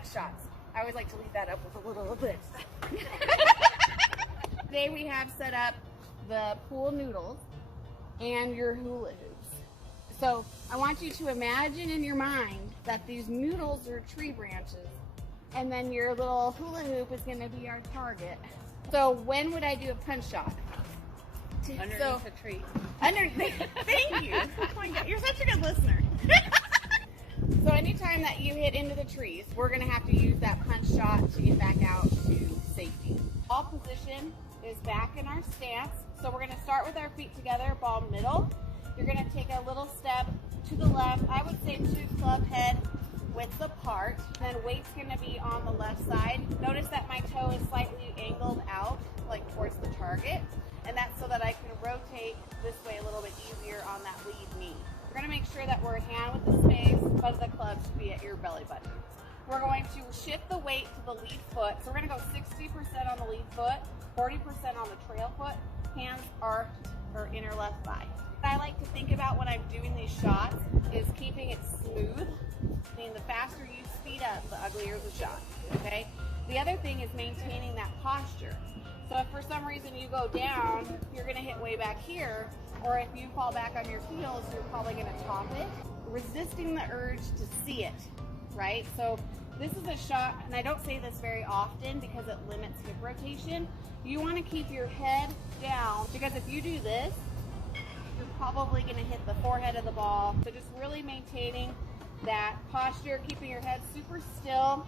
punch shots. I always like to lead that up with a little of this. Today we have set up the pool noodles and your hula hoops. So I want you to imagine in your mind that these noodles are tree branches, and then your little hula hoop is going to be our target. So when would I do a punch shot? Underneath a tree. Underneath. Thank you. Oh my God, you're such a good listener. So anytime that you hit into the trees, we're going to have to use that punch shot to get back out to safety. Ball position is back in our stance. So we're going to start with our feet together, ball middle. You're going to take a little step to the left. I would say 2 club head widths apart. Then weight's going to be on the left side. Notice that my toe is slightly angled out, like towards the target. And that's so that I can rotate this way a little bit easier on that lead knee. We're going to make sure that we're hand with the space, butt of the club should be at your belly button. We're going to shift the weight to the lead foot. So we're going to go 60% on the lead foot, 40% on the trail foot, hands arched or inner left thigh. What I like to think about when I'm doing these shots is keeping it smooth. I mean, the faster you speed up, the uglier the shot, okay? The other thing is maintaining that posture. So if for some reason you go down, you're gonna hit way back here, or if you fall back on your heels, you're probably gonna top it. Resisting the urge to see it, right? So this is a shot, and I don't say this very often because it limits hip rotation. You wanna keep your head down, because if you do this, you're probably gonna hit the forehead of the ball. So just really maintaining that posture, keeping your head super still.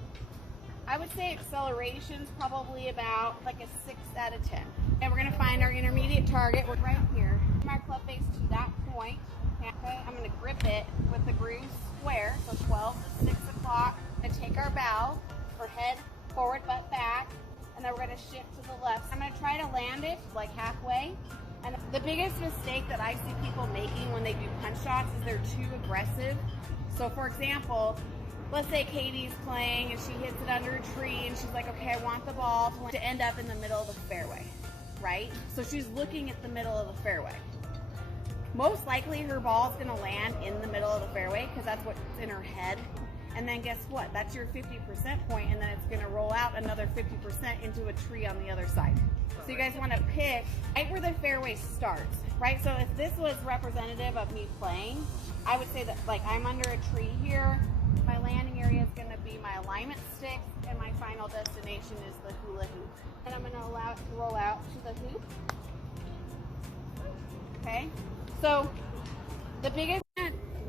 I would say acceleration's probably about like a 6 out of 10. And we're gonna find our intermediate target. We're right here. Our club face to that point. Okay, I'm gonna grip it with the groove square, so 12 to 6 o'clock. I'm gonna take our bow, or head forward, butt back, and then we're gonna shift to the left. I'm gonna try to land it like halfway. And the biggest mistake that I see people making when they do punch shots is they're too aggressive. So for example, let's say Katie's playing and she hits it under a tree and she's like, okay, I want the ball to end up in the middle of the fairway, right? So she's looking at the middle of the fairway. Most likely her ball's gonna land in the middle of the fairway because that's what's in her head. And then guess what? That's your 50% point, and then it's gonna roll out another 50% into a tree on the other side. So you guys wanna pick right where the fairway starts, right? So if this was representative of me playing, I would say that like I'm under a tree here, my landing area is gonna be my alignment stick, and my final destination is the hula hoop. And I'm gonna allow it to roll out to the hoop. Okay, so the biggest,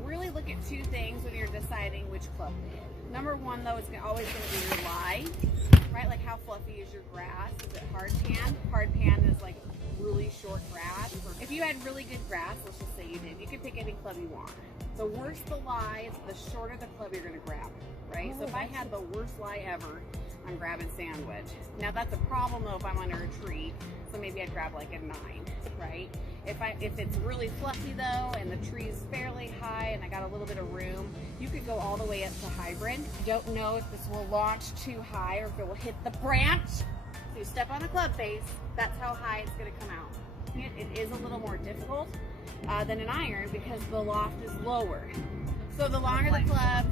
really look at 2 things when you're deciding which club to hit. Number 1 though is always gonna be your lie, right? Like how fluffy is your grass? Is it hard pan? Hard pan is like really short grass. If you had really good grass, let's just say you did, you could pick any club you want. The worse the lie, the shorter the club you're gonna grab, right? So if I had the worst lie ever, I'm grabbing sandwich. Now that's a problem though if I'm under a tree, so maybe I'd grab like a 9, right? If it's really fluffy though, and the tree is fairly high and I got a little bit of room, you could go all the way up to hybrid. Don't know if this will launch too high or if it will hit the branch. So you step on the club face, that's how high it's gonna come out. It is a little more difficult than an iron because the loft is lower. So the longer the club,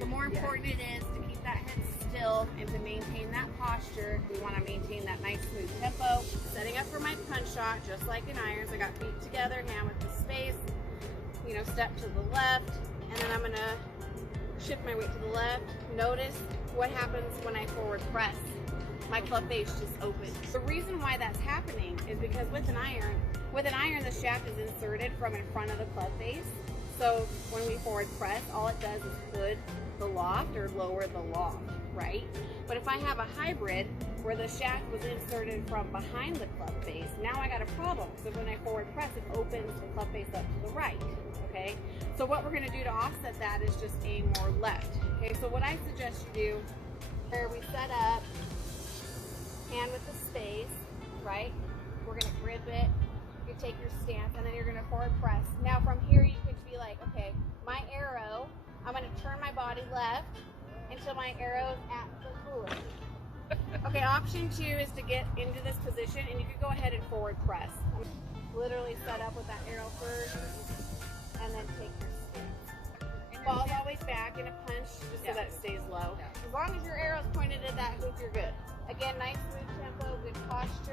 the more important it is to keep that head still and to maintain that posture. We want to maintain that nice smooth tempo. Setting up for my punch shot, just like in irons, I got feet together, hand with the space, you know, step to the left, and then I'm going to shift my weight to the left. Notice what happens when I forward press. My club face just opens. The reason why that's happening is because with an iron, the shaft is inserted from in front of the club face. So when we forward press, all it does is hood the loft or lower the loft, right? But if I have a hybrid where the shaft was inserted from behind the club face, now I got a problem. So when I forward press, it opens the club face up to the right, okay? So what we're gonna do to offset that is just aim more left, okay? So what I suggest you do, where we set up, hand with the space, right? We're gonna grip it, you take your stance, and then you're gonna forward press. Now from here you could be like, okay, my arrow, I'm gonna turn my body left until my arrow's at the hula. Okay, option 2 is to get into this position, and you could go ahead and forward press. Literally set up with that arrow first, and then take your stance. ball's always back in a punch, just so that it stays low. As long as your arrow's pointed at that hoop, you're good. Again, nice smooth tempo, good posture.